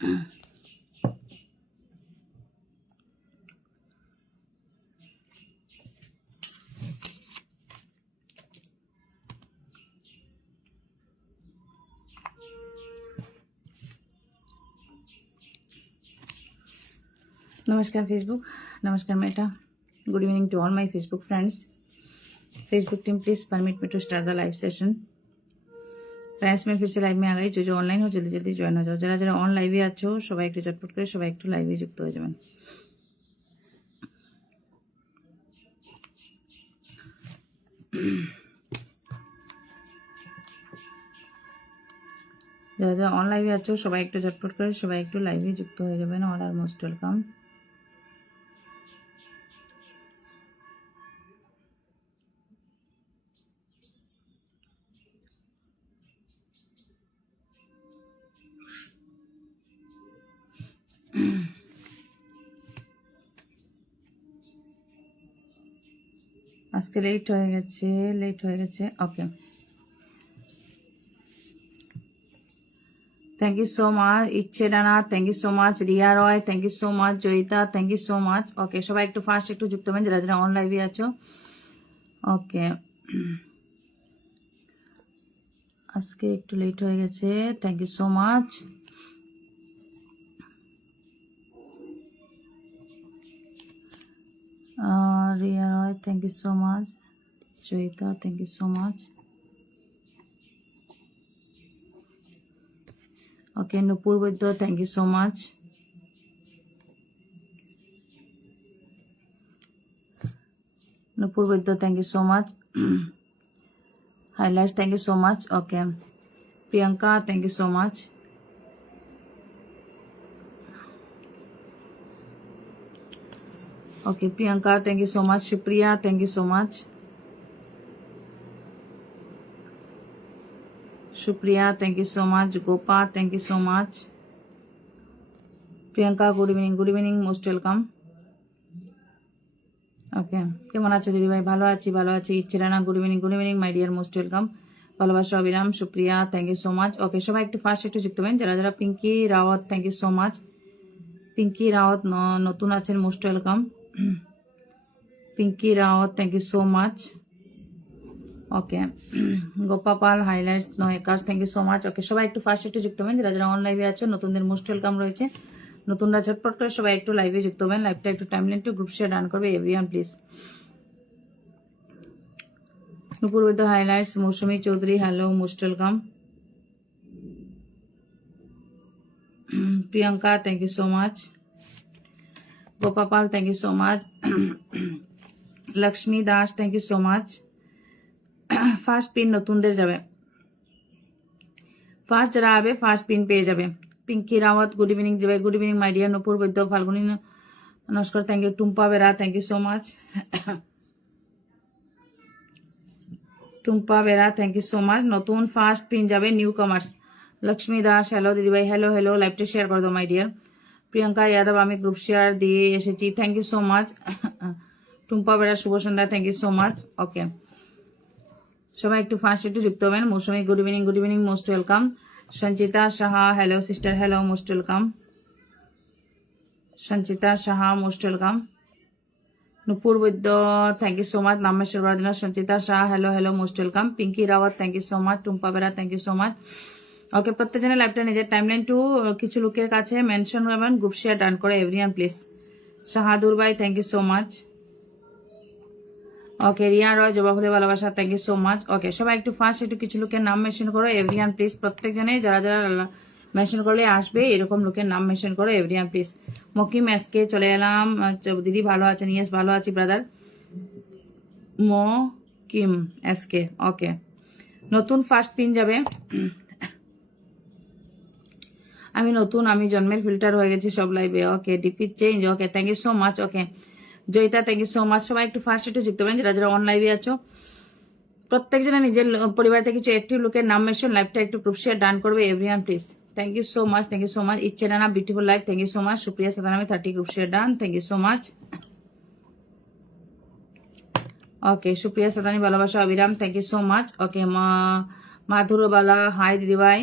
नमस्कार फेसबुक, नमस्कार Meta. Good evening to all my Facebook friends. Facebook team please permit me to start the live session. Friends मैं फिर से live में आ गई. जो ऑनलाइन हो जल्दी जल्दी ज्वाइन हो जाओ. जरा जरा ऑन लाइवे आছো সবাই একটু চটপট করে সবাই একটু লাইভে যুক্ত হয়ে যাবেন. যারা যারা অন লাইভে আছো সবাই একটু চটপট করে সবাই একটু লাইভে যুক্ত হয়ে যাবেন. All are most welcome. আজকে লেট হয়ে গেছে. Okay, thank you so much. Ichchhe Dana thank you so much. Riya Roy thank you so much. Joyita thank you so much. Okay, সবাই একটু ফার্স্ট একটু যুক্ত হবেন যারা যারা অন লাইভে আছো. ওকে, আজকে একটু লেট হয়ে গেছে. Thank you so much. Riya Roy thank you so much. Joyita thank you so much. Okay, Nupur Baidya thank you so much. Nupur Baidya thank you so much. Highlights thank you so much. Okay, Priyanka thank you so much. Okay, Priyanka thank you so much. Supriya thank you so much. Supriya thank you so much. Gopa thank you so much. Priyanka good evening most welcome. ওকে, কেমন আছো দিদি ভাই? ভালো আছি. Ichchhe Rana good evening my dear most welcome. ভালোবাসা অবিরাম. Supriya thank you so much. Okay, সবাই একটু ফার্স্ট একটু যুক্ত হবেন যারা যারা. Pinky Rawat thank you so much. Pinky Rawat নতুন আছেন, most welcome. Pinky Rawat thank you so much. Okay, গোপাপাল হাইলাইটস নয়কার thank you so much. Okay, সবাই একটু ফার্স্ট একটু যুক্ত হবেন যারা যারা অন লাইভে আছো. নতুনদের মোস্ট ওয়েলকাম রয়েছে. নতুনরা ঝটপট করে সবাই একটু লাইভে যুক্ত হবেন. লাইভটা একটু timeline to group share done করবে everyone please. Nupur with highlights. Mousumi Chowdhury hello most welcome. Priyanka thank you so much. Gopal thank you so much. Lakshmi Das thank you so much. First pin নতুনদের যাবে. ফার্স্ট যারা আবে ফার্স্ট পিন পেয়ে যাবে. পিঙ্কি রাওয়াত গুড ইভিনিং দেবে. Good evening my dear. Nupur Baidya Falguni নমস্কার thank you. Tumpa Bera thank you so much. Tumpa Bera thank you so much. নতুন first pin যাবে newcomers. Lakshmi Das hello দিদিভাই. হ্যালো লাইভটা শেয়ার করে দাও মাই ডিয়ার. প্রিয়াঙ্কা যাদব আমি গ্রুপ শেয়ার দিয়ে এসেছি. Thank you so much. Tumpa Bera শুভ সন্ধ্যা thank you so much. Okay, সবাই একটু ফার্স্ট একটু যুক্ত হবেন. Mousumi good evening most welcome. Sanchita Saha hello sister hello most welcome. Sanchita Saha most welcome. Nupur Baidya thank you so much. Nameshwar বরাদিনা. Sanchita Saha hello most welcome. Pinky Rawat thank you so much. Tumpa Bera thank you so much. Okay, প্রত্যেকজনের লাইভটা নিজের timeline two কিছু লোকের কাছে মেনশন করবেন. গ্রুপ শেয়ার ডান করে everyone please. Shahadur ভাই thank you so much. Okay, Riya Roy জবাবুলে ভালোবাসা thank you so much. Okay, সবাই একটু ফার্স্ট একটু কিছু লোকের নাম মেনশন করো এভরিওয়ান প্লিজ. প্রত্যেকজনে যারা যারা মেনশন করলে আসবে এরকম লোকের নাম মেনশন করো এভরিওয়ান প্লিজ. মকিম এসকে চলে এলাম. দিদি ভালো আছেন? ইয়েস ভালো আছি ব্রাদার. মকিম এসকে. ওকে, নতুন ফার্স্ট পিন যাবে. আমি জন্মের ফিল্টার হয়ে গেছি সব লাইভে. Okay, DP change. Okay, thank you so much. Okay, Joyita thank you so much. সবাই একটু ফার্স্ট একটু যুক্ত হবেন যারা যারা অন লাইভে আছো. প্রত্যেকজনে নিজের পরিবার থেকে কিছু অ্যাক্টিভ লোকের নাম মেনশন লাইভটা একটু গ্রুপ শেয়ার ডান করবে everyone please. Thank you so much. Ichhe Rana beautiful live thank you so much. Supriya সাদানামি 30 group share done thank you so much. Okay, Supriya সাদানি ভালোবাসা অবিরাম thank you so much. Okay, Madhurbala hi দিদিভাই.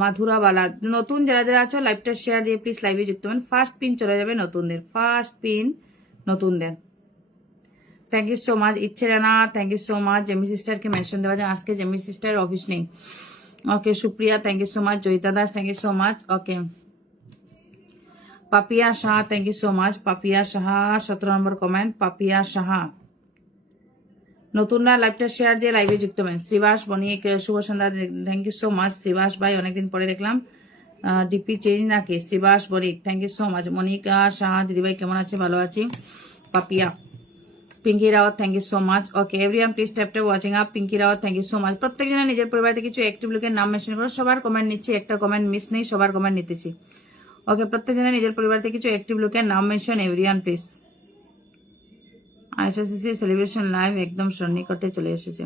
মাধুরা বালা, নতুন যারা যারা আছো লাইভটা শেয়ার দিয়ে প্লিজ লাইভে যুক্ত হবেন। ফার্স্ট পিন চলে যাবে নতুনদের, ফার্স্ট পিন নতুনদের। Thank you so much Ichhe Rana, thank you so much. Jamie সিস্টারকে মেনশন দেওয়া যায়, আজকে জেমি সিস্টার অফিস নেই। Okay Supriya, thank you so much. Joyita Das, thank you so much. Okay Papiya Shah, thank you so much. Papiya Saha 17 নম্বর কমেন্ট, পাপিয়া সাহা। নতুনরা লাইভটা শেয়ার দিয়ে লাইভে যুক্ত হবেন। শ্রীবাস বণিক, শুভ সন্ধ্যা, thank you so much. Shribas ভাই অনেকদিন পরে দেখলাম, ডিপি চেঞ্জ নাকি? Shribas Banik, thank you so much. Monika Shah দিদিভাই কেমন আছে? ভালো আছি। Papiya, Pinky Rawat, thank you so much. Okay everyone please tap tap watching up. Pinky Rawat, thank you so much. প্রত্যেকজনের নিজের পরিবার থেকে কিছু অ্যাক্টিভ লোকের নাম মেনশন করো। সবার কমেন্ট নিচ্ছি, একটা কমেন্ট মিস নেই, সবার কমেন্ট নিতেছি। ওকে প্রত্যেকজনের নিজের পরিবার থেকে কিছু অ্যাক্টিভ লোকের নাম mention everyone please. ISSC celebration live একদম সন্নিকটে চলে এসেছে।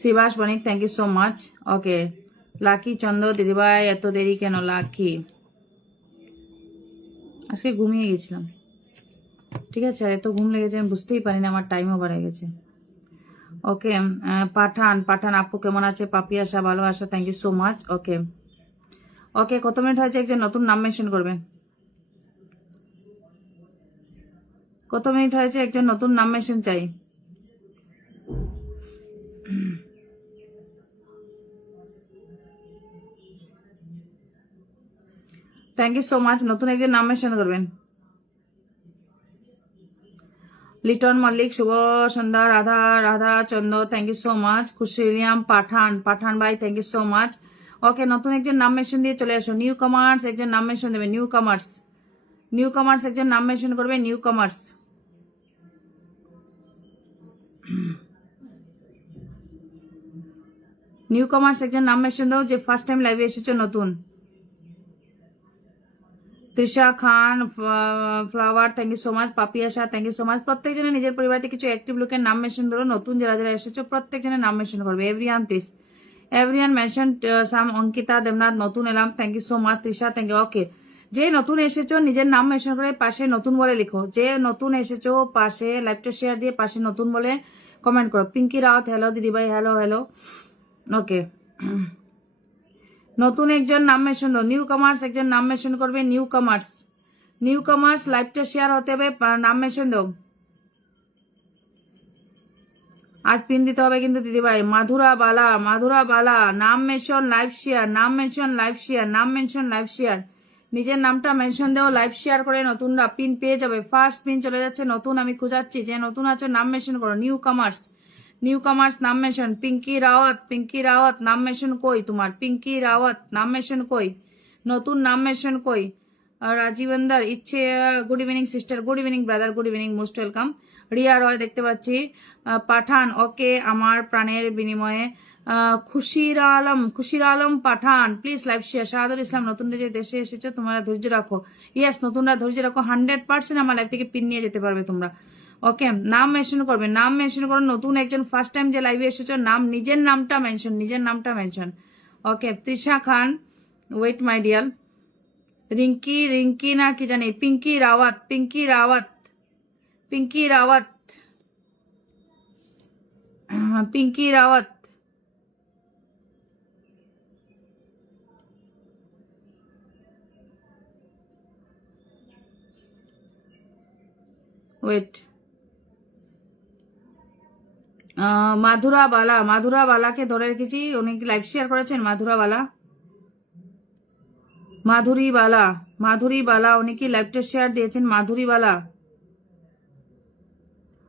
Shribas Banik, thank you so much. Okay Lucky Chandra দিদিভাই, এত দেরি কেন? লাকি আজকে ঘুমিয়ে গেছিলাম, ঠিক আছে, আর এত ঘুম লেগেছে আমি বুঝতেই পারিনি, আমার টাইমও বেড়ে গেছে। ওকে পাঠান, পাঠান আপু কেমন আছে? পাপিয়া শাহ, ভালোবাসা, thank you so much. Okay ওকে কত মিনিট হয়েছে? একজন নতুন নাম মেনশন করবেন। কত মিনিট হয়েছে? একজন নতুন নাম মেনশন চাই। Thank you so much. নতুন একজন নাম মেনশন করবেন। লিটন মল্লিক, শুভ সন্ধ্যা। Radha Radha Chandra, thank you so much. Khushi Iliyam, Pathan, Pathan ভাই, thank you so much. Okay নতুন একজন নাম মেনশন দিয়ে চলে আসো। নিউ কমার্স একজন নাম মেনশন দেবে। নিউ কমার্স, নিউ কমার্স একজন নাম মেনশন করবে। নিউ কমার্স, নিউ কমার্স একজন নাম মেনশন দাও যে ফার্স্ট টাইম লাইভে এসেছো নতুন। Trisha Khan flower, thank you so much. Papiya Shah, thank you so much. প্রত্যেকজনের নিজের পরিবার থেকে কিছু অ্যাক্টিভ লোকের নাম মেনশন করো। নতুন যারা যারা এসেছো প্রত্যেকজনের নাম মেনশন করবে। Everyone please, everyone mention some. Ankita Debnath, নতুন এলাম, thank you so much. Trisha, thank you. Okay যে নতুন এসেছো নিজের নাম মেনশন করে পাশে নতুন বলে লিখো। যে নতুন এসেছো পাশে লাইভটা শেয়ার দিয়ে পাশে নতুন বলে কমেন্ট করো। পিঙ্কি রাওয়াত, হ্যালো দিদিভাই, হ্যালো হ্যালো। ওকে নতুন একজন নাম মেনশন দাও। নিউ কমার্স একজন নাম মেনশন করবে। নিউ কমার্স, নিউ কমার্স লাইভটা শেয়ার হতে হবে, নাম মেনশন দাও। আজ পিন দিতে হবে কিন্তু দিদিভাই। মাধুরা বালা, মাধুরা বালা, নাম মেনশন লাইভ শেয়ার, নাম মেনশন লাইভ শেয়ার, নাম মেনশন লাইভ শেয়ার। নিজের নামটা মেনশন দেও, লাইভ শেয়ার করে নতুনরা পিন পেয়ে যাবে। ফার্স্ট পিন চলে যাচ্ছে নতুন, আমি খোঁজাচ্ছি যে নতুন আছো নাম মেনশন করো। নিউ কমার্স, নিউ কমার্স নাম মেনশন। পিঙ্কি রাওয়াত, পিঙ্কি রাওয়াত নাম মেনশন কই তোমার? পিঙ্কি রাওয়াত নাম মেনশন কই? নতুন নাম মেনশন কই? Rajvinder Ichhe, good evening sister, good evening brother, good evening, most welcome. Riya Roy দেখতে পাচ্ছি। পাঠান, ওকে আমার প্রাণের বিনিময়ে। খুশির আলম, খুশির Alam Pathan, please live share. Shahadul ইসলাম, নতুনরা যে দেশে এসেছো তোমরা ধৈর্য রাখো। ইয়েস নতুনরা ধৈর্য রাখো, 100% আমার লাইভ থেকে পিন নিয়ে যেতে পারবে তোমরা। ওকে নাম মেনশন করবে, নাম মেনশন করো। নতুন একজন ফার্স্ট টাইম যে লাইভে এসেছো নাম, নিজের নামটা মেনশন, নিজের নামটা mention. Okay Trisha Khan, wait my dear. Rinki, Rinki না কি জানি, পিঙ্কি রাওয়াত, পিঙ্কি রাওয়াত, পিঙ্কি রাওয়াত, পিঙ্কি রাওয়াত। ওয়েট, মাধুরা বালা, মাধুরা বালাকে ধরে রেখেছি, উনি লাইভ শেয়ার করেছেন। মাধুরা বালা, মাধুরী বালা, মাধুরী বালা উনি কি লাইভটা শেয়ার দিয়েছেন? মাধুরী বালা,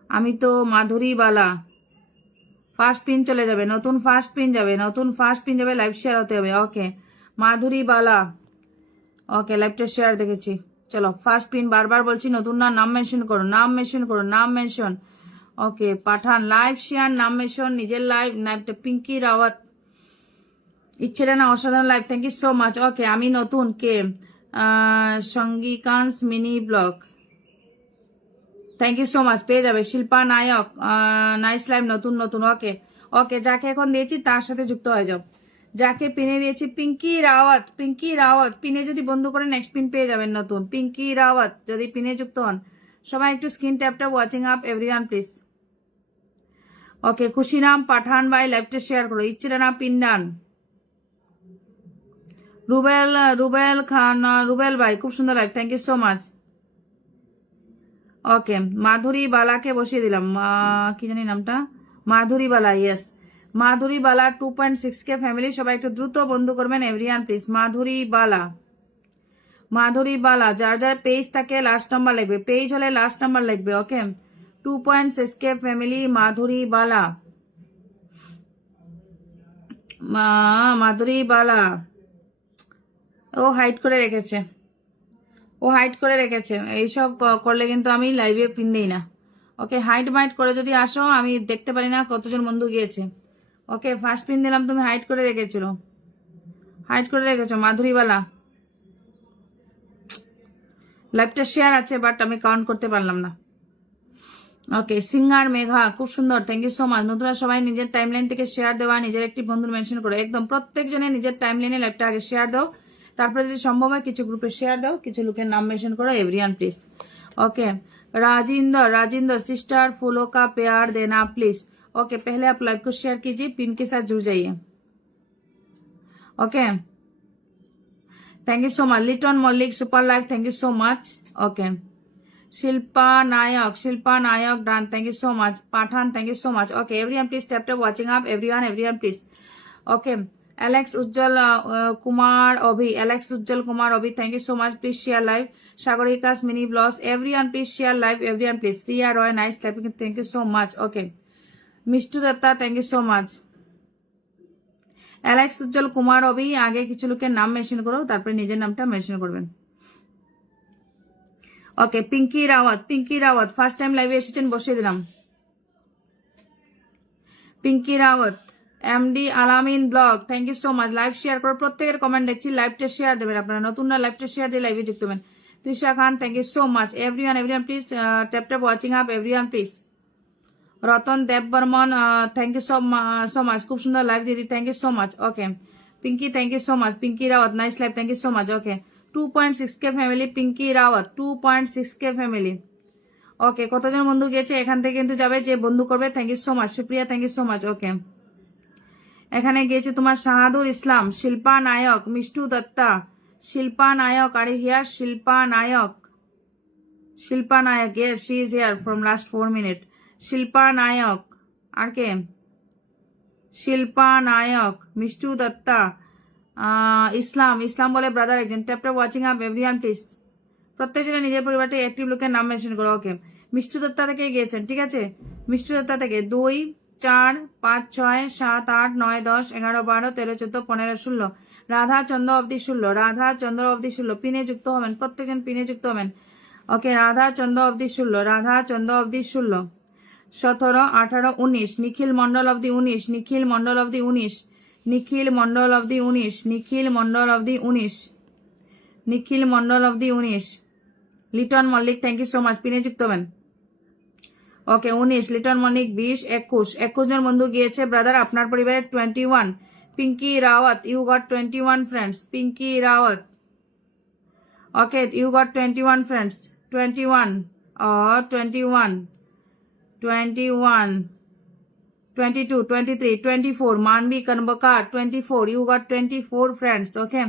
আমি তো মাধুরী বালা। ফার্স্ট পিন চলে যাবে, নতুন ফার্স্ট পিন যাবে, নতুন ফার্স্ট পিন যাবে, লাইভ শেয়ার হতে হবে। ওকে মাধুরী বালা, ওকে লাইভটা শেয়ার দেখেছি। চলো ফার্স্ট পিন, বারবার বলছি নতুন না নাম মেনশন করো, নাম মেনশন করো, নাম mention. Okay Pathan live share, নাম মেনশন, নিজের লাইভ, লাইভটা পিঙ্কি রাওয়াত। ইচ্ছেটা না অসাধারণ live, thank you so much. Okay আমি নতুন কে? সঙ্গীকান্স mini blog, thank you so much, পেয়ে যাবে। শিল্পা নায়ক, নাইস লাইভ, নতুন নতুন। ওকে ওকে যাকে এখন দিয়েছি তার সাথে যুক্ত হয়ে যাও। যাকে পিনে দিয়েছি পিঙ্কি রাওয়াত, পিঙ্কি রাওয়াত পিনে যদি বন্ধ করে নেক্সট পিন পেয়ে যাবেন নতুন। পিঙ্কি রাওয়াত যদি পিনে যুক্ত হন সবাই একটু স্ক্রিন ট্যাপটা watching up everyone please. Okay, Khushiram Pathan ভাই লাইভটা শেয়ার করো। ইচ্ছিরানা পিন্ডান, রুবেল খান, রুবেল ভাই খুব সুন্দর live, thank you so much. Okay, Madhuri বালাকে বসিয়ে দিলাম, কি জানি নামটা, মাধুরী বালা, ইয়েস মাধুরী বালা 2.6K ফ্যামিলি, সবাই একটু দ্রুত বন্ধু করবেন এভরিওয়ান প্লিজ। মাধুরী বালা, মাধুরী বালা, যার যার পেজ থাকে লাস্ট নাম্বার লিখবে, পেজ হলে লাস্ট নাম্বার লিখবে। ওকে, 2.6K ফ্যামিলি, মাধুরী বালা, মাধুরী বালা। ও হাইড করে রেখেছে, ও হাইড করে রেখেছে, এইসব করলে কিন্তু আমি লাইভে পিন দিই না। ওকে, হাইড মাইট করে যদি আসো আমি দেখতে পারি না কতজন বন্ধু গিয়েছে। ওকে, ফার্স্ট পিন দিলাম, তুমি হাইড করে রেখেছিল, হাইড করে রেখেছো মাধুরীবালা। লাইভটা শেয়ার আছে বাট আমি কাউন্ট করতে পারলাম না। ওকে, সিঙ্গার মেঘা খুব সুন্দর, থ্যাংক ইউ সো মাচ। নতুন সবাই নিজের টাইমলাইন থেকে শেয়ার দেওয়া, নিজের একটি বন্ধুর মেনশন করো, একদম প্রত্যেকজনে নিজের টাইমলাইনে লাইভটা আগে শেয়ার দাও, তারপরে যদি সম্ভব হয় কিছু গ্রুপে শেয়ার দাও, কিছু লোকের নাম মেনশন করো everyone please. Okay, Rajinder sister फूलों का प्यार देना प्लीज। ओके, पहले आप लाइव को शेयर कीजिए, पिन के साथ जुड़ जाइए। Okay, thank you so much. Liton Mallick super live, thank you so much. Okay, Shilpa Nayak done, thank you so much. Pathan, thank you so much. Okay, everyone please tap tap watching up everyone please. Okay, Alex Ujjwal Kumar Abhi, thank you so much, please share live. Sagarika's mini blogs, everyone please share live everyone please. Riya Roy nice live, thank you so much. Okay, Mishtu Dutta, thank you so much. Alex Ujjwal Kumar Abhi, आगे किछु लोकेर नाम mention करो, तारपरे निजेर नामटा mention करबेन। Okay, Pinky Rawat first time लाइवे एसेছেন, বসিয়ে দিলাম। Pinky Rawat, MD Alamin blog, thank you so much. Live share করো, প্রত্যেকের কমেন্ট দেখছি, লাইভটা শেয়ার দেবেন আপনারা, নতুনরা লাইভটা শেয়ার দিয়ে লাইভে যুক্ত হবেন। Trisha Khan, thank you so much. Everyone please tap tap watching up everyone please. Ratan Deb Barman, thank you so much, খুব সুন্দর লাইভ দিদি, thank you so much. Okay, Pinky, thank you so much. Pinky Rawat, nice live, thank you so much. Okay, 2.6K family, Pinky Rawat 2.6K family. Okay, কতজন বন্ধু গেছে এখান থেকে কিন্তু যাবে, যে বন্ধু করবে, thank you so much. Supriya, thank you so much. Okay, এখানে গিয়েছে তোমার Shahadur Islam, Shilpa Nayak, Mishtu Dutta, Shilpa Nayak, are here Shilpa Nayak, yes she is here from last 4 minutes। Shilpa Nayak, আর কে, শিল্পা নায়ক, মিষ্টু দত্তা, ইসলাম বলে ব্রাদার একজন। Tap tap watching up everyone please. প্রত্যেকজনে নিজের পরিবারতে অ্যাক্টিভ লোকের নাম মেনশন করো। ওকে, মিষ্টু দত্তা থেকে গিয়েছেন, ঠিক আছে, মিষ্টু দত্তা থেকে 2, 4, 5, 6, 7, 8, 9, 10, 11, 12, 13, 14, 15, 16, রাধা চন্দ্র অবধি 16, পিনে যুক্ত হবেন, প্রত্যেকজন পিনে যুক্ত হবেন। ওকে, রাধা চন্দ্র অবধি 16, 17, 18, 19, নিখিল মন্ডল অবধি 19, নিখিল মন্ডল অবধি 19, Liton Mallik, thank you so much, পিনে যুক্ত হবেন। ওকে, 19, লিটন মল্লিক 20, 21 জন বন্ধু গিয়েছে ব্রাদার, আপনার পরিবারের 21। Pinky Rawat, you got 21 friends, Pinky Rawat. Okay, you got 21 friends, 21 or 21, 22, 23, 24, Manabi কনবকার 24, ইউ গট 24 ফ্রেন্ডস। ওকে,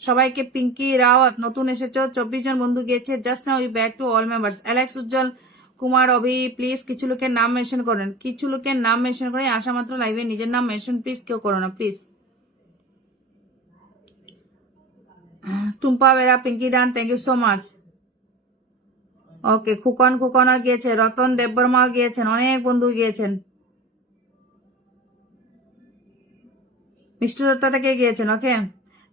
সবাইকে পিঙ্কি রাওয়াত, নতুন এসেছো 24 জন বন্ধু গিয়েছে, just now you back to all members. Alex Ujjwal Kumar Abhi, please কিছু লোকের নাম মেনশন করেন, কিছু লোকের নাম মেনশন করে আসা মাত্র লাইভে নিজের নাম মেনশন প্লিজ কেউ করো না please. Tumpa Bera, Pinky done, thank you so much. Okay, খুকনও গিয়েছে, রতন দেববর্মাও গিয়েছেন, অনেক বন্ধু গিয়েছেন, মিষ্টু দত্তা থেকে গিয়েছেন। ওকে,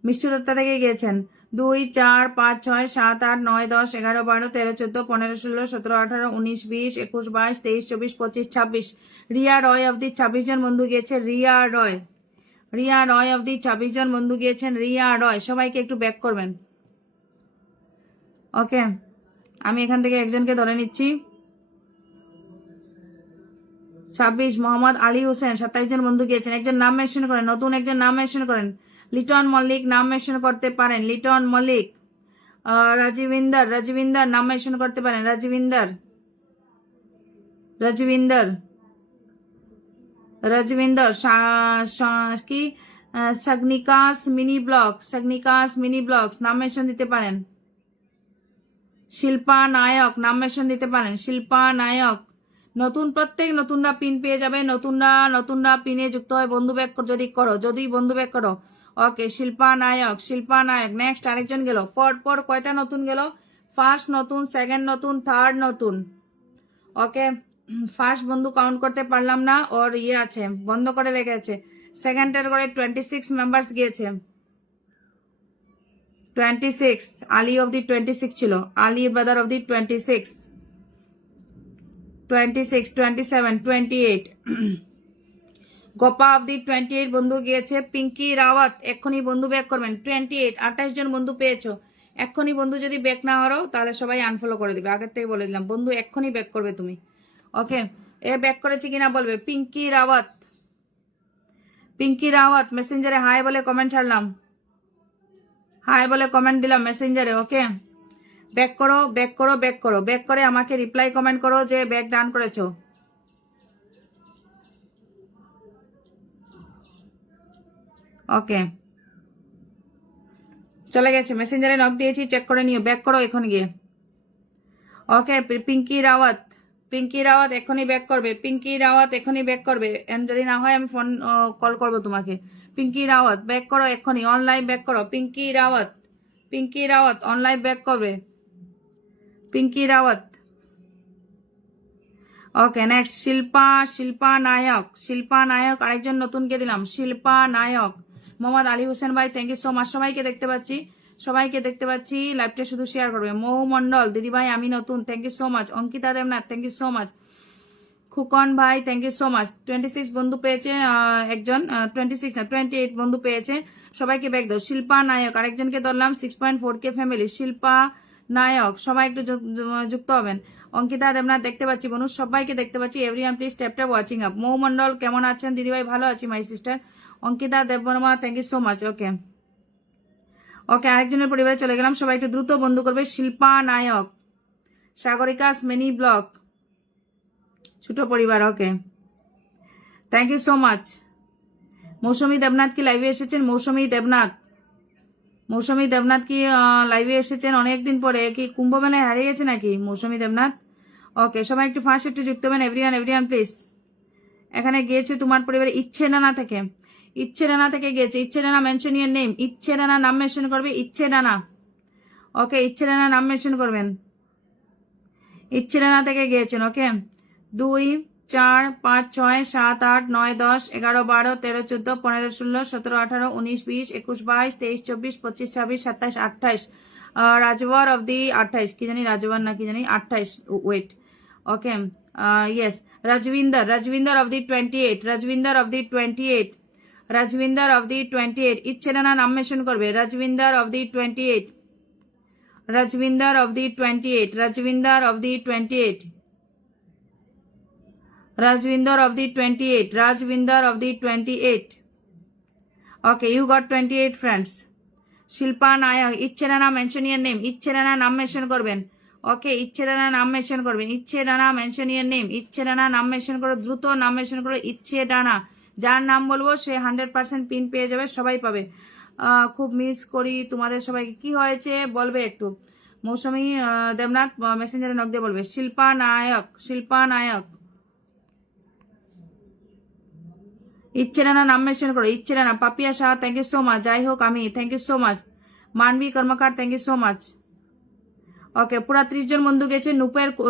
মিষ্টু দত্তা থেকে গিয়েছেন 2, 4, 5, 6, 7, 8, 9, 10, 11, 12, 13, 14, 15, 16, 17, 18, 19, 20, 21, 22, 23, 24, 25, 26। রিয়া রয় অবধি 26 জন বন্ধু গিয়েছে, রিয়া রয় অবধি 26 জন বন্ধু গিয়েছেন, রিয়া রয়। সবাইকে একটু ব্যাক করবেন। ওকে, আমি এখান থেকে একজনকে ধরে নিচ্ছি। 26 মোহাম্মদ আলী হোসেন, 27 জন বন্ধু গিয়েছেন, একজন নাম মেনশন করেন, নতুন একজন নাম মেনশন করেন। লিটন মল্লিক নাম মেনশন করতে পারেন, লিটন মল্লিক। রাজীবিন্দর নাম মেনশন করতে পারেন, রাজীবিন্দর। রাজবিন্দর, রাজবিন্দর কি সাগনিকাস মিনি ব্লগ, সাগনিকাস মিনি ব্লগস নাম মেনশন দিতে পারেন। শিল্পা নায়ক নাম মেনশন দিতে পারেন। শিল্পা নায়ক। নতুন প্রত্যেক নতুনরা পিন পেয়ে যাবে। নতুনরা পিনে যুক্ত হয় বন্ধু ব্যাক যদি বন্ধু ব্যাক করো। ওকে, শিল্পা নায়ক, শিল্পা নায়ক। নেক্সট আরেকজন গেল। পর কয়টা নতুন গেল? ফার্স্ট নতুন, সেকেন্ড নতুন, থার্ড নতুন। ওকে, ফার্স্ট বন্ধু কাউন্ট করতে পারলাম না, ওর ইয়ে আছে, বন্ধ করে রেখেছে। সেকেন্ডের করে 26 মেম্বার্স গিয়েছে। 26 আলী অফ দি 26 ছিল, Ali brother of the 26, 26, 27, 28 Gopa of the 28 বন্ধু গিয়েছে। পিঙ্কি রাওয়াত এক্ষুনি বন্ধু ব্যাক করবেন। 28 28 জন বন্ধু পেয়েছো। এক্ষুনি বন্ধু যদি ব্যাক না হরো তাহলে সবাই আনফলো করে দিবে। আগের থেকে বলে দিলাম, বন্ধু এক্ষুনি ব্যাক করবে তুমি। ওকে, এ ব্যাক করেছে কিনা বলবে। পিঙ্কি রাওয়াত, পিঙ্কি রাওয়াত মেসেঞ্জারে হাই বলে কমেন্ট ছাড়লাম, হাই বলে কমেন্ট দিলাম মেসেঞ্জারে। ওকে, ব্যাক করো, ব্যাক করো, ব্যাক করো, ব্যাক করে আমাকে রিপ্লাই কমেন্ট করো যে ব্যাক ডান করেছো। ওকে, চলে গেছে। মেসেঞ্জারে নক দিয়েছি, চেক করে নিও। ব্যাক করো এখন গিয়ে। ওকে, পিঙ্কি রাওয়াত, পিঙ্কি রাওয়াত এখনই ব্যাক করবে। পিঙ্কি রাওয়াত এখনই ব্যাক করবে। যদি না হয় আমি ফোন কল করবো তোমাকে। পিঙ্কি রাওয়াত ব্যাক করো এখনই, অনলাইন ব্যাক করো। পিঙ্কি রাওয়াত, পিঙ্কি রাওয়াত অনলাইন ব্যাক করবে। পিঙ্কি রাওয়াত। ওকে, নেক্সট শিল্পা, শিল্পা নায়ক, শিল্পা নায়ক আরেকজন নতুনকে দিলাম। শিল্পা নায়ক। মোহাম্মদ আলী হোসেন ভাই থ্যাংক ইউ সো মাচ। সবাইকে দেখতে পাচ্ছি, সবাইকে দেখতে পাচ্ছি। লাইভটা শুধু শেয়ার করবে। মৌ মন্ডল দিদি ভাই আমি নতুন, thank you so much. Ankita Debnath thank you so much. Khukon ভাই থ্যাংক ইউ সো মাচ। 26 বন্ধু পেয়েছে একজন, 26 না 28 বন্ধু পেয়েছে। সবাইকে ব্যাক দাও। শিল্পা নায়ক আরেকজনকে ধরলাম। 6.4K family. শিল্পা নায়ক সবাই একটু যুক্ত হবেন। অঙ্কিতা দেবনাথ দেখতে পাচ্ছি, বনু সবাইকে দেখতে পাচ্ছি। Everyone please tap tap watching up. Mou Mondal কেমন আছেন দিদিভাই? ভালো আছি my sister. Ankita Debbarma thank you so much. Okay, okay আরেকজনের পরিবারে চলে গেলাম। সবাই একটু দ্রুত বন্ধু করবে। শিল্পা নায়ক, সাগরিকাস মিনি ব্লগ, ছোট পরিবার। Okay, thank you so much. Mousumi Debnath কি লাইভে এসেছেন? মৌসুমী দেবনাথ, মৌসুমী দেবনাথ কি লাইভে এসেছেন অনেকদিন পরে? কি কুম্ভ মেলায় হারিয়ে গেছে নাকি মৌসুমী দেবনাথ? ওকে, সবাই একটু ফার্স্ট একটু যুক্ত হবেন। Everyone please. এখানে গিয়েছে তোমার পরিবারে ইচ্ছে ডানা থেকে, ইচ্ছে ডানা থেকে গিয়েছে। ইচ্ছে ডানা মেনশন ইয়ার নেম। ইচ্ছে ডানা নাম মেনশন করবে। ইচ্ছে ডানা। ওকে, ইচ্ছে ডানা নাম মেনশন করবেন। ইচ্ছে ডানা থেকে গিয়েছেন। ওকে, 2, 4, 5, 6, 7, 8, 9, 10, 11, 12, 13, 14, 15, 16, 17, 18, 19, 20, 21, 22, 23, 24, 25, 26, 27, 28 রাজওয়ার অফ দি 28 কি জানি, রাজওয়ার না কি জানি 28 wait. Okay, yes Rajvinder, Rajvinder of the 28, Rajvinder of the 28, Rajvinder of the 28 Ichhe Rana নাম মেনশন করবে। Rajvinder of the 28, Rajvinder of the 28, Rajvinder of the 28, Rajvinder of the 28, Rajvinder of the 28. Okay, you got 28 friends. Shilpa Nayak, Ichherana mention your name. Ichherana নাম mention করবেন। ওকে, ইচ্ছেরানা নাম mention করবেন। ইচ্ছেরানা mention your name. ইচ্ছেরানা নাম mention করো, দ্রুত নাম mention করো। ইচ্ছেরানা, যার নাম বলবো সে 100% পিন পেয়ে যাবে, সবাই পাবে। খুব মিস করি তোমাদের সবাইকে। কি হয়েছে বলবে একটু। মৌসুমী দেবনাথ মেসেঞ্জারে নক দিয়ে বলবে। শিল্পা নায়ক, শিল্পা নায়ক ইচ্ছেরানা নাম মেনশন করো। Ichhe Rana. Papiya Shah thank you so much. যাই হোক আমি thank you so much. Manabi Karmakar thank you so much. Okay, পুরা 30 জন বন্ধু গিয়েছে।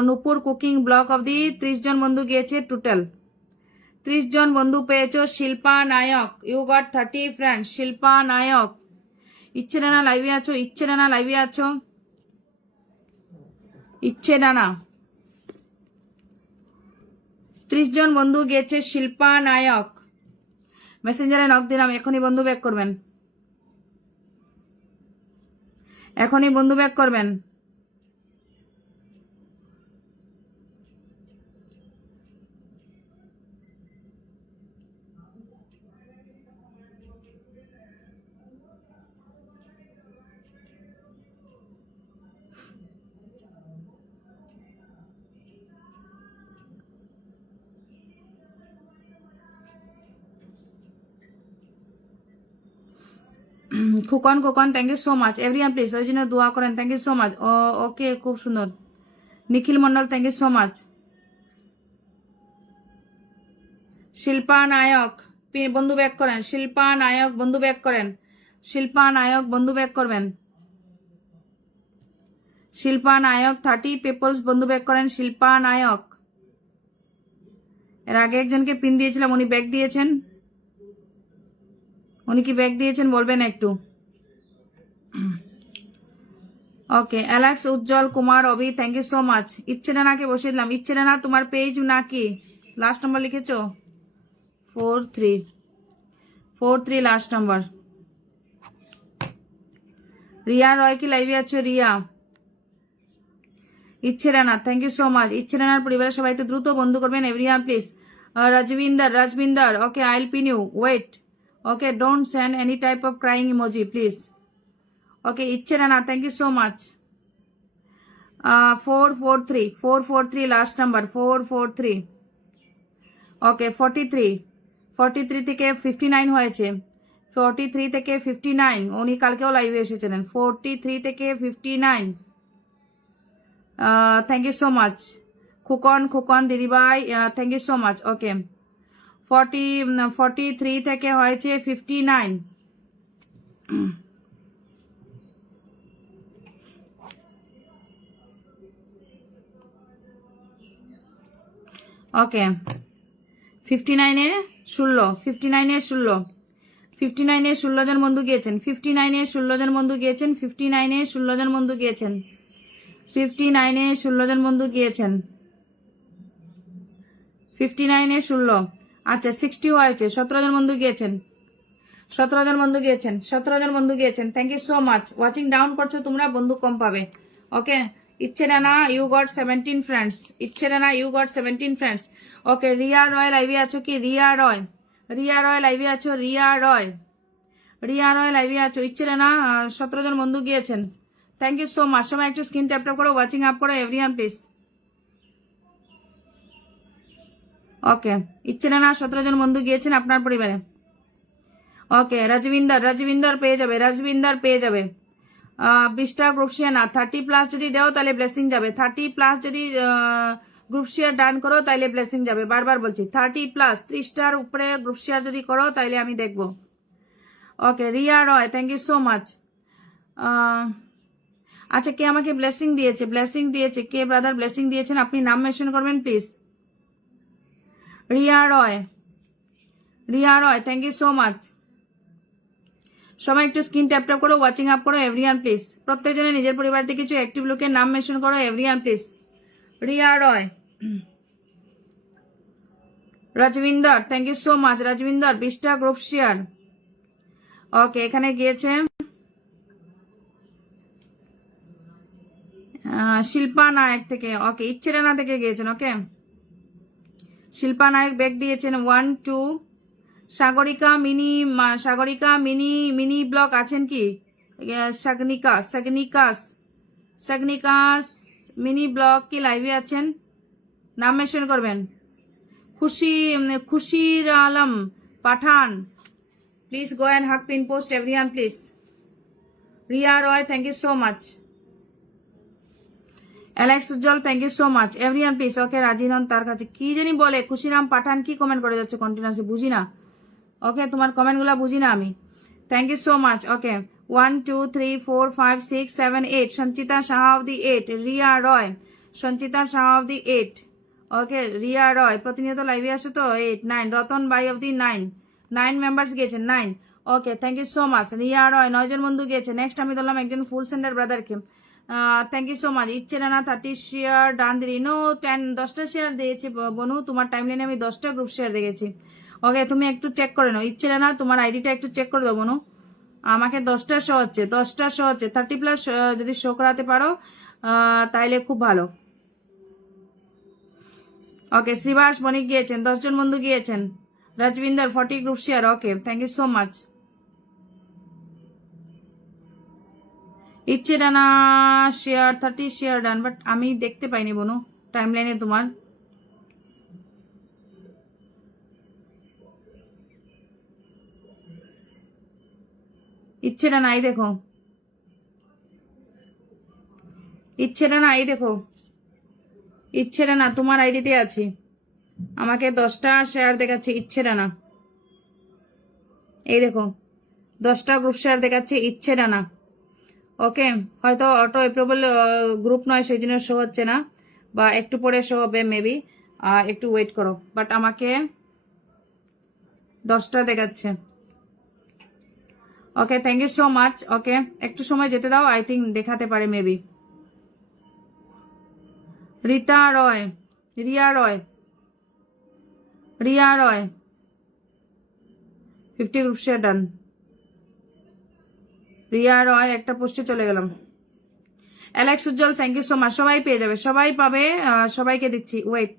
Nupur cooking blog of the 30 জন বন্ধু গিয়েছে টোটাল। 30 জন বন্ধু পেয়েছো। Shilpa Nayak, you got 30 friend. Shilpa Nayak. Ichhe Rana লাইভে আছো, ইচ্ছেরানা লাইভে আছো, ইচ্ছেরানা। 30 জন বন্ধু গিয়েছে। শিল্পা নায়ক মেসেঞ্জারে নক দিলাম। এখনই বন্ধু ব্যাক করবেন, এখনই বন্ধু ব্যাক করবেন। Khukon Khukon thank you so much everyone please ওই জন্য দোয়া করেন thank you so much okay খুব সুন্দর Nikhil Mondal thank you so much Shilpa Nayak বন্ধু ব্যাক করেন শিল্পা নায়ক বন্ধু ব্যাক করেন শিল্পা নায়ক বন্ধু ব্যাক করবেন শিল্পা নায়ক 30 পিপলস বন্ধু ব্যাক করেন শিল্পা নায়ক এর আগে একজনকে পিন দিয়েছিলাম উনি ব্যাক দিয়েছেন উনি কি ব্যাক দিয়েছেন বলবেন একটু okay Alex Ujjwal Kumar Abhi thank you so much Ichhe রানাকে বসিয়ে দিলাম ইচ্ছে রানা তোমার পেজ নাকি লাস্ট নাম্বার লিখেছো 43 লাস্ট নাম্বার রিয়া রয় কি লাইভে আছো Riya Ichhe Rana thank you so much Ichhe রানার পরিবারের সবাই একটু দ্রুত বন্ধু করবেন everyone please Rajvinder okay I'll pin you wait okay don't send any type of crying emoji please okay Ichhe Rana thank you so much 443 last number 443 okay 43 থেকে 59 হয়েছে 43 থেকে 59 উনি কালকেও লাইভে এসেছিলেন 43 থেকে 59 thank you so much Khukon দিদিভাই thank you so much okay 43 থেকে হয়েছে 59 ওকে 59 এ 16 জন বন্ধু গিয়েছেন 59 এ 16 জন বন্ধু গিয়েছেন 59 এ 16 জন বন্ধু গিয়েছেন 59 এ 16 জন বন্ধু গিয়েছেন 59 এ 16 আচ্ছা 60 হয়েছে 17 জন বন্ধু গিয়েছেন 17 জন বন্ধু গিয়েছেন 17 জন বন্ধু গিয়েছেন thank you so much watching down করছো তোমরা বন্ধু কম পাবে ওকে Ichhe Rana you got 17 friends Ichhe Rana you got 17 friends okay Riya Roy লাইভে আছো কি রিয়া রয় লাইভে আছো রিয়া রয় লাইভে আছো ইচ্ছে রানা 17 জন বন্ধু গিয়েছেন থ্যাংক ইউ সো মাচ সবাই একটু স্ক্রিন ট্যাপ করো ওয়াচিং আপ করো everyone please okay Ichhe Rana 17 জন বন্ধু গিয়েছেন আপনার পরিবারে ওকে রাজবিন্দর পেয়ে যাবে 20টা গ্রুপ শেয়ার না 30+ যদি দেও তাহলে ব্লেসিং যাবে 30+ যদি গ্রুপ শেয়ার ডান করো তাইলে ব্লেসিং যাবে বারবার বলছি 30+ 30টার উপরে গ্রুপ শেয়ার যদি করো তাইলে আমি দেখবো ওকে Riya Roy thank you so much আচ্ছা কে আমাকে ব্লেসিং দিয়েছে কে ব্রাদার ব্লেসিং দিয়েছেন আপনি নাম মেনশন করবেন please Riya Roy thank you so much সবাই একটু স্ক্রিন ট্যাপ করো ওয়াচিং আপ করো এভরিওয়ান প্লিজ প্রত্যেকজনে নিজের পরিবার থেকে কিছু অ্যাক্টিভ লোকের নাম মেনশন করো everyone please Riya Roy Rajvinder thank you so much 20টা গ্রুপ শেয়ার ওকে এখানে গিয়েছে শিল্পা নায়ক থেকে ওকে ইচ্ছে রানা থেকে গিয়েছেন ওকে শিল্পা নায়ক ব্যাগ দিয়েছেন 1 2 সাগরিকা মিনি ব্লক আছেন কি সাগনিকাস মিনি ব্লক কি লাইভে আছেন নাম মেনশন করবেন Khushir Alam Pathan please go and hook pin post everyone please Riya Roy thank you so much Alex Ujjwal thank you so much everyone please okay রাজি নন তার কাছে কি জানি বলে খুশিরাম পাঠান কি কমেন্ট করে যাচ্ছে কন্টিনিউয়াসলি বুঝি না ওকে তোমার কমেন্টগুলো বুঝি না আমি thank you so much okay 1 2 3 4 5 6 7 8 Sanchita Shah of the 8 Riya Roy Sanchita Shah of the 8 okay Riya Roy প্রতিনিয়ত লাইভে আসো তো 8 9 রতন বাই অফ দি 9 মেম্বার্স গিয়েছেন 9 okay thank you so much Riya Roy 9 জন বন্ধু গিয়েছে নেক্সট আমি ধরলাম একজন ফুল সেন্ডার ব্রাদারকে thank you so much Ichhe Rana 30 share ডান দিদি নো 10টা শেয়ার দিয়েছি বনু তোমার টাইম লাইনে আমি 10টা গ্রুপ শেয়ার দেখেছি ওকে তুমি একটু চেক করে নাও ইচ্ছে রানা তোমার আইডিটা একটু চেক করে দাও বনু আমাকে 10টা শো হচ্ছে 30+ যদি শো করাতে পারো তাইলে খুব ভালো ওকে শ্রীবাস বণিক গিয়েছেন 10 জন বন্ধু গিয়েছেন Rajvinder 40 group share okay thank you so much Ichhe Rana share 30 share done but আমি দেখতে পাইনি বনু টাইম লাইনে তোমার ইচ্ছেটা নাই দেখো, ইচ্ছেটা না, এই দেখো ইচ্ছেটা না, তোমার আইডিতে আছি, আমাকে 10টা শেয়ার দেখাচ্ছে, ইচ্ছেটা না। এই দেখো 10টা গ্রুপ শেয়ার দেখাচ্ছে, ইচ্ছেটা না। ওকে, হয়তো অটো অ্যাপ্রুভাল গ্রুপ নয়, সেই জন্য শো হচ্ছে না, বা একটু পরে শো হবে মেবি, একটু ওয়েট করো। বাট আমাকে 10টা দেখাচ্ছে। Okay, thank you so much. Okay, একটু সময় যেতে দাও, আই থিঙ্ক দেখাতে পারে maybe. Rita Roy, Riya Roy, Riya Roy, 50 group share done. Riya Roy একটা পোস্টে চলে গেলাম। Alex Ujjwal, thank you so much. সবাই পেয়ে যাবে, সবাই পাবে, সবাইকে দিচ্ছি, ওয়েট।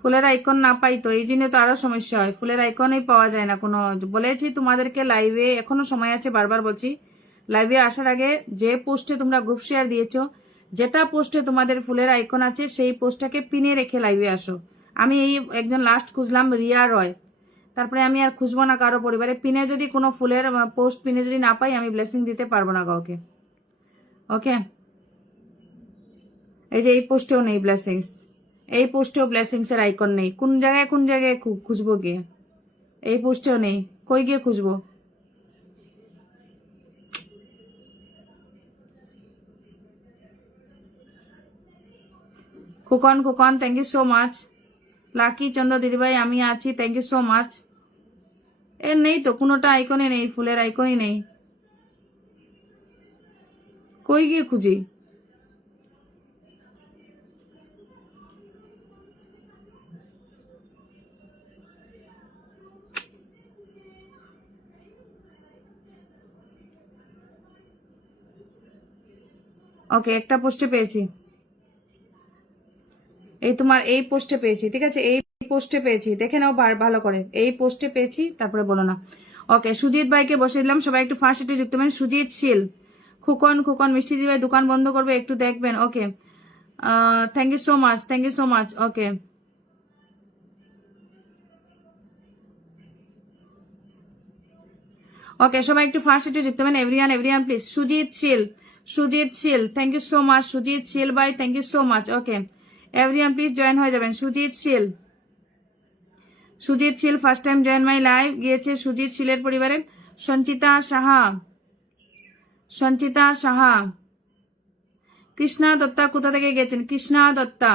ফুলের আইকন না পাই তো, এই জন্য তো আরো সমস্যা হয়, ফুলের আইকনই পাওয়া যায় না কোনো। বলেছি তোমাদেরকে লাইভে এখনো সময় আছে, বারবার বলছি, লাইভে আসার আগে যে পোস্টে তোমরা গ্রুপ শেয়ার দিয়েছো, যেটা পোস্টে তোমাদের ফুলের আইকন আছে, সেই পোস্টটাকে পিনে রেখে লাইভে আসো। আমি এই একজন লাস্ট খুঁজলাম, রিয়া রয়, তারপরে আমি আর খুঁজবো না কারো পরিবারে। পিনে যদি কোনো ফুলের পোস্ট পিনে যদি না পাই, আমি ব্লেসিং দিতে পারবো না কাউকে। ওকে, এই যে এই পোস্টেও নেই ব্লেসিংস, এই পোস্টেও ব্লেসিংস এর আইকন নেই। কোন জায়গায় খুঁজবো গিয়ে? এই পোস্টেও নেই, কই গিয়ে খুঁজবো? Khukon, Khukon, thank you so much. Lucky Chandra দিদিভাই, আমি আছি, থ্যাংক ইউ সো মাচ। এর নেই তো, কোনোটা আইকনে নেই, ফুলের আইকনই নেই, কই গিয়ে খুঁজি? ওকে, একটা পোস্টে পেয়েছি, এই তোমার এই পোস্টে পেয়েছি, ঠিক আছে, এই পোস্টে পেয়েছি, দেখে নাও ভালো করে, এই পোস্টে পেয়েছি, তারপরে বলো না। ওকে, সুজিত ভাইকে বসে দিলাম, সবাই একটু ফার্স্ট একটু যুক্ত হবেন। সুজিত শীল, খুকন, খুকন, মিষ্টি দিদি ভাই দোকান বন্ধ করবে, একটু দেখবেন। Okay, thank you so much, thank you so much. Okay, okay, সবাই একটু ফার্স্ট একটু যুক্ত হবেন। Everyone, everyone please. Sujit Shil, Sujit Shil, thank you so much. Sujit Shil ভাই, thank you so much. Okay, everyone please join হয়ে যাবেন। Sujit Shil, Sujit Shil first time join my live গিয়েছে। সুজিত শীলের পরিবারে সঞ্চিতা সাহা, সঞ্চিতা সাহা, কৃষ্ণা দত্তা কোথা থেকে গেছেন? কৃষ্ণা দত্তা,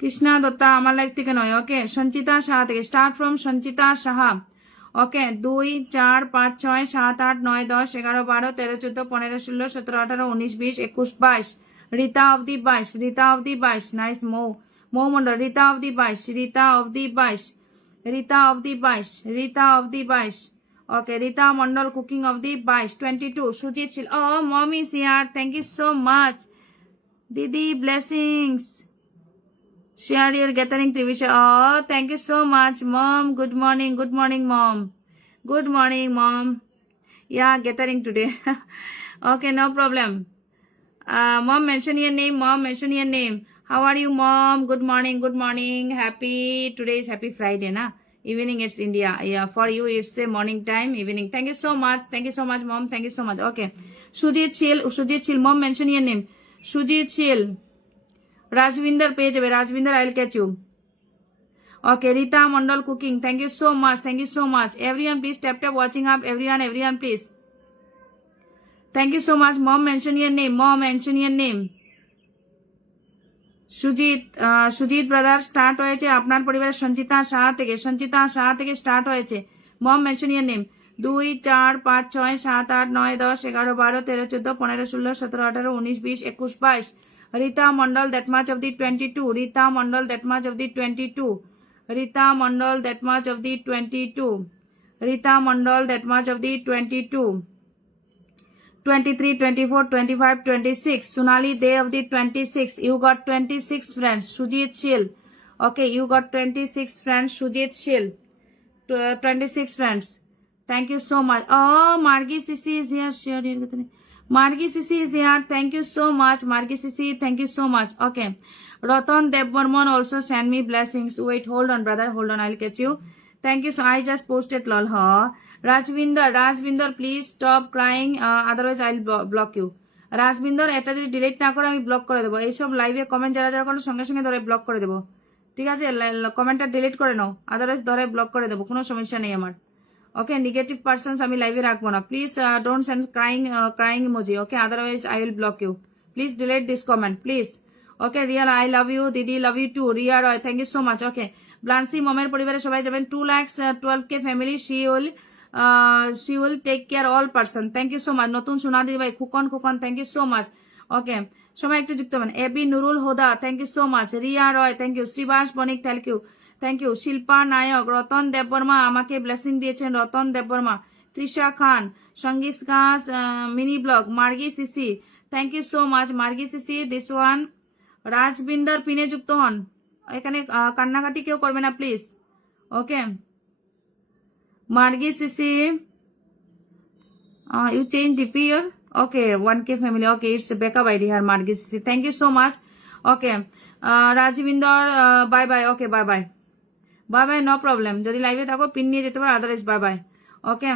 কৃষ্ণা দত্তা আমার লাইফ থেকে নয়। ওকে, সঞ্চিতা সাহা থেকে, start from Sanchita Saha. Okay, 2, 4, 5, 6, 7, 8, 9, 10, 11, 12, 13, 14, 15, 16, 17, 18, 19, 20, 21, 22। Rita of the 22, Rita of the 22, nice. Mou Mondal, Rita of the 22, Rita of the 22, Rita of the 22, Rita of the 22। Okay, Rita Mondal cooking of the 22, 22। Sujit Sheel, oh mom is here, thank you so much. দিদি blessings, share your gathering Trivisha. Oh, thank you so much, mom. Good morning, mom. Good morning, mom. Yeah, gathering today. Okay, no problem. Mom, mention your name. Mom, mention your name. How are you, mom? Good morning, good morning. Happy, today is happy Friday, na? Evening, it's India. Yeah, for you, it's a morning time, evening. Thank you so much. Thank you so much, mom. Thank you so much. Okay. Sujit Chill. Mom, mention your name. Sujit Chill. Rajbinder পেয়ে যাবে, Rajbinder, I'll catch you. Okay, Rita Mondal cooking, thank you so much, thank you so much. Everyone please tap tap watching up, everyone please, thank you so much. Mom mention your name, mom mention your name. Sujit brother start হয়েছে আপনার পরিবারের সঞ্চিতা সাহা থেকে, সঞ্চিতা সাহা থেকে start হয়েছে। মম mention your name. 2, 4, 5, 6, 7, 8, 9, 10, 11, 12, 13, 14, 15, 16, 17, 18, 19, 20, 21, 22। Rita Mandal, that much of the 22. Rita Mandal, that much of the 22. Rita Mandal, that much of the 22. Rita Mandal, that much of the 22. 23, 24, 25, 26. Sonali, day of the 26. You got 26 friends. Sujit Shil. Okay, you got 26 friends. Sujit Shil. 26 friends. Thank you so much. Oh, Margi Sisi is here. Share here. Margi Sisi is here. Thank you so much. Margi Sisi, thank you so much. Okay. Ratan Devbarman also send me blessings. Wait, hold on, brother. Hold on. I'll catch you. Thank you. So I just posted lol. Huh? Rajvinder, please stop crying. Otherwise, I'll block you. রাজবিন্দর এটা যদি delete না করে আমি block করে দেবো। এইসব লাইভে comment যারা যারা করো সঙ্গে সঙ্গে ধরে ব্লক করে দেবো, ঠিক আছে? কমেন্টটা ডিলিট করে নাও, আদারওয়াইজ ধরে ব্লক করে দেবো, কোনো সমস্যা নেই আমার। ওকে, নেগেটিভ পার্সনস আমি লাইভে রাখবো না, please don't send crying emoji. Okay, otherwise I will block you. Please delete this comment please. Okay, real I love you দিদি, love you too. Riya Roy, thank you so much. Okay, Blancy মমের পরিবারে সবাই যাবেন। 2,12K family, she will take care all person. Thank you so much. নতুন সোনাদি ভাই, Khukon, thank you so much. Okay, সবাই একটু যুক্ত হবেন। A B Nurul Hoda, thank you so much. Riya Roy, thank you. Shribas Banik, thank you. Shilpa Nayak, Ratan Debbarma আমাকে ব্লেসিং দিয়েছেন, রতন দেববর্মা। তৃষা খান, সঙ্গীত ঘাস, mini blog, Margi Sisi, thank you so much Margi Sisi. This one Rajbinder পিনে যুক্ত হন। এখানে কান্নাকাটি কেউ করবে না please. Okay, Margi Sisi, you change DP here? Okay, 1K family. Okay, it's backup ID here, Margi Sisi. Thank you so much. Okay, Rajvinder, bye bye. Okay, bye bye. Bye bye, no problem. যদি লাইভে থাকো pin নিয়ে যেতে পারো, otherwise bye bye. Okay,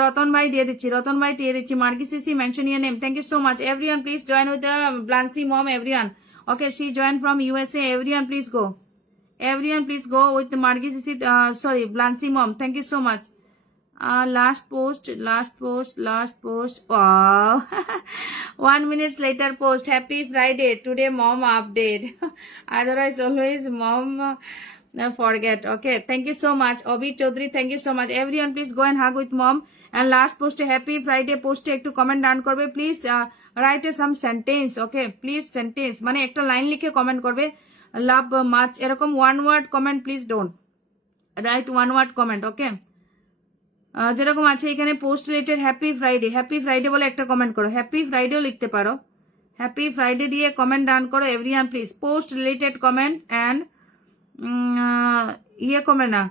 Ratan ভাই দিয়ে দিচ্ছি। Margi Sisi, mention your name. Thank you so much. Everyone please join with the Blancy mom, everyone. Okay, she joined from USA. Everyone please go. Everyone please go with Margi Sisi, sorry, Blancy mom. Thank you so much. Last post. Wow. 1 minute later post. Happy Friday. Today mom update. Otherwise always mom forget. Okay, thank you so much. Obi Chaudhary, thank you so much. Everyone please go and hug with mom. And last post, Happy Friday post একটু comment done করবে please. Write some sentence. Okay, please sentence মানে একটা line লিখে comment করবে। Love much, এরকম one word comment please don't write one word comment. Okay, যেরকম আছে এখানে পোস্ট রিলেটেড হ্যাপি ফ্রাইডে বলে একটা কমেন্ট করো। হ্যাপি ফ্রাইডেও লিখতে পারো, হ্যাপি ফ্রাইডে দিয়ে কমেন্ট ডান করো। Everyone please post related comment and ইয়ে করবে না,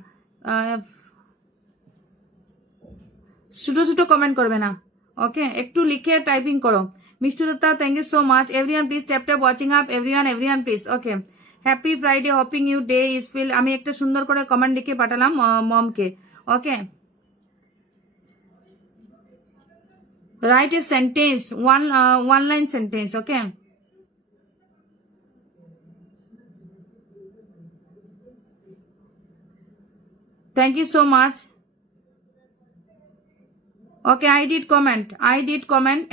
ছোট কমেন্ট করবে না। ওকে, একটু লিখে টাইপিং করো। Mishtu Datta, thank you so much. Everyone please tap watching up. Everyone please. Okay, happy Friday, hoping you day is fill. আমি একটা সুন্দর করে কমেন্ট লিখে পাঠালাম মমকে। Okay, write a sentence, one line sentence. Okay, thank you so much. Okay, I did comment.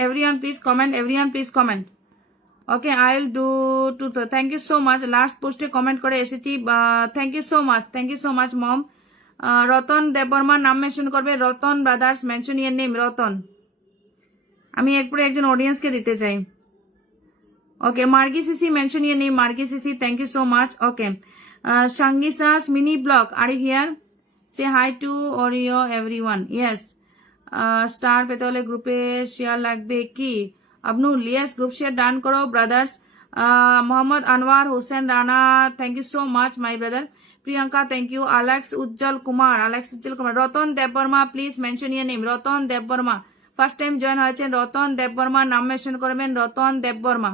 Everyone please comment. Okay, I'll do to thank you so much. Last post comment করে এসেছি। Thank you so much mom. Ratan Debbarma নাম mention করবে। Ratan brothers, mention your name Ratan. আমি একবারে একজন অডিয়েন্সকে দিতে চাই। Okay, Margi Sisi, mention your name Margi Sisi, thank you so much. Okay, সঙ্গীসাস mini blog, are you here? Say hi to Oreo everyone. Yes, star পেতে হলে গ্রুপে শেয়ার লাগবে কি? Abnul, yes, group share done করো brothers. Mohammad Anwar Hossain Rana, thank you so much my brother. Priyanka, thank you. Alex Ujjwal Kumar. Ratan Debbarma, please mention your name Ratan Debbarma. First time join হয়েছেন রতন দেববর্মা, নাম mention করবেন রতন দেববর্মা।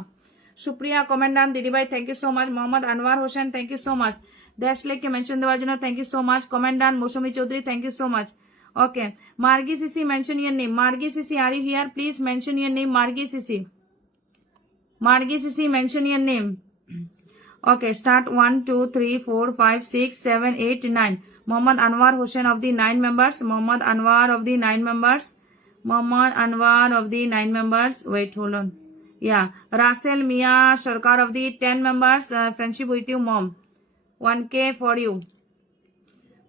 সুপ্রিয়া কমেন্ডান দিদিভাই, thank you so much. Mohammad Anwar Hossain, thank you so much. দেশ লেখকে mention দেওয়ার জন্য থ্যাংক ইউ সো মাচ। কমেন্ডান Mousumi Chowdhury, thank you so much. Okay, Margi Sisi, mention your name. Margi Sisi, are you here? Please mention your name, Margi Sisi. Mention your name. Okay, start 1, 2, 3, 4, 5, 6, 7, 8, 9. Mohammad Anwar Hussain of the 9 members. Mohammad Anwar of the 9 members. Wait, hold on. Yeah, Rasel Mia Sarkar of the 10 members. Friendship with you, mom. 1K for you.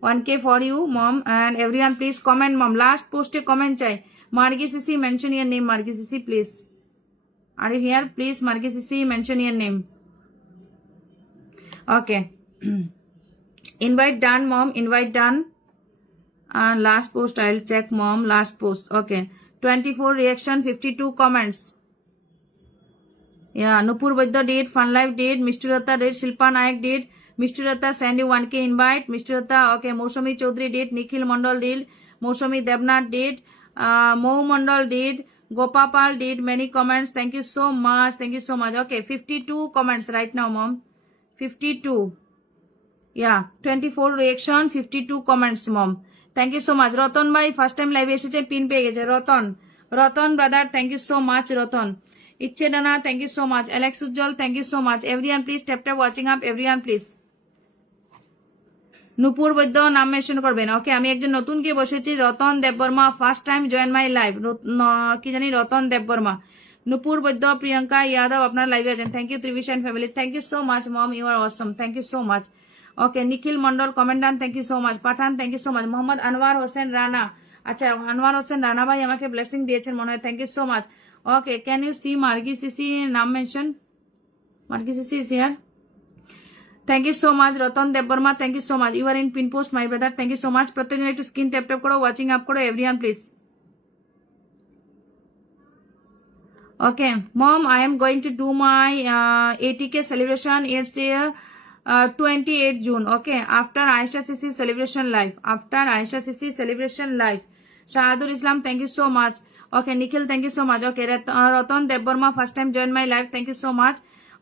1K for you, mom. And everyone please comment, mom. Last post a comment chai. Margi Sisi, mention your name, Margi Sisi, please. Are you here? Please, Margi Sisi, mention your name. Okay. Invite done, mom. Invite done. And last post, I'll check, mom. Last post. Okay. 24 reaction, 52 comments. Yeah, Nupur Vaidya did, Fun Life did, Mr. Datta did, Shilpa Nayak did. Mr. Datta send you 1K invite. Mr. Datta, okay. Mousami Chaudhary did. Nikhil Mandal did. Mousami Debnath did. Mo Mandal did. Gopapal did many comments. Thank you so much. Thank you so much. Okay, 52 comments right now, mom. 52. Yeah, 24 reaction, 52 comments, mom. Thank you so much. Ratan bhai first time live এসেছে pin পেয়ে গেছে Ratan brother, thank you so much Ratan. Ichche Dana, thank you so much. Alex Ujjwal, thank you so much. Everyone please tap watching up, everyone please. নুপুর বৈদ্য নাম mention করবেন। ওকে, আমি একজন নতুন কে বসেছি, Ratan Debbarma, first time join my live. কি জানি রতন দেববর্মা। নুপুর বৈদ্য, প্রিয়ঙ্কা ইয়াদব আপনার লাইভে আছেন। থ্যাংক ইউ ত্রিভিশন family, thank you so much mom, you are awesome, thank you so much. Okay, Nikhil Mondal কমেন্ডান, thank you so much. Pathan, thank you so much. Mohammad Anwar Hossain Rana, আচ্ছা আনোয়ার হোসেন রানা ভাই আমাকে ব্লেসিং দিয়েছেন মনে হয়, thank you so much. Okay, can you see Margi Sisi নাম mention? Margi Sisi is here. Thank you so much Ratan Debbarma, thank you so much. You are in pin post my brother, thank you so much. প্রত্যেকজন একটু screen tap tap করো, watching up করো everyone please. Okay mom, I am going to do my 80k celebration. It's 28 June. Okay, after Aisha CC celebration live, after Aisha CC celebration live. Shahadul Islam, thank you so much. Okay, Nikhil, thank you so much. Okay, Ratan Debbarma first time join my live, thank you so much.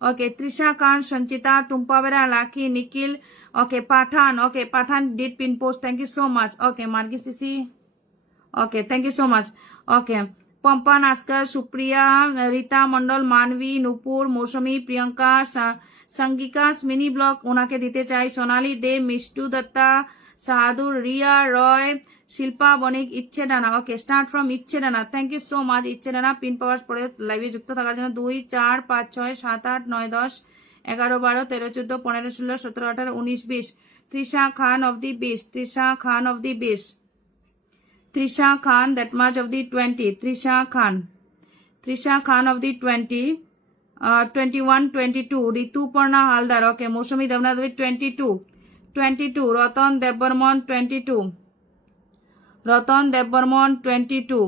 Okay, Trisha Khan, Sanchita, Tumpavera, Lucky, Nikhil. Okay, Pathan. Okay, Pathan did pin post. Thank you so much. Okay, Margi Sisi. Okay, thank you so much. Okay, Pampan Askar, Supriya, Rita Mandal, Manvi, Nupur, Moshami, Priyanka, Sangika, Mini Block, Unake Dite Chai, Sonali De, Mishtu Datta, Sahadur, Ria, Roy, Shilpa Banik, ইচ্ছে ডানা। ওকে, start from ইচ্ছে Dana, thank you so much Ichchhe ডানা pin পাওয়ার পরে লাইভে যুক্ত থাকার জন্য। 2 4 5 6 7 8 9 10 11 12 13 14 15 16 17 18 19 20। Trisha Khan of the best, Trisha Khan of the best, Trisha Khan that much of the 20, Trisha Khan, Trisha Khan of the 20, 21 22। Rituparna Haldar. Okay, Mousumi Debnath 22 22। Ratan Debbarman 22, Ratan Debbarman 22।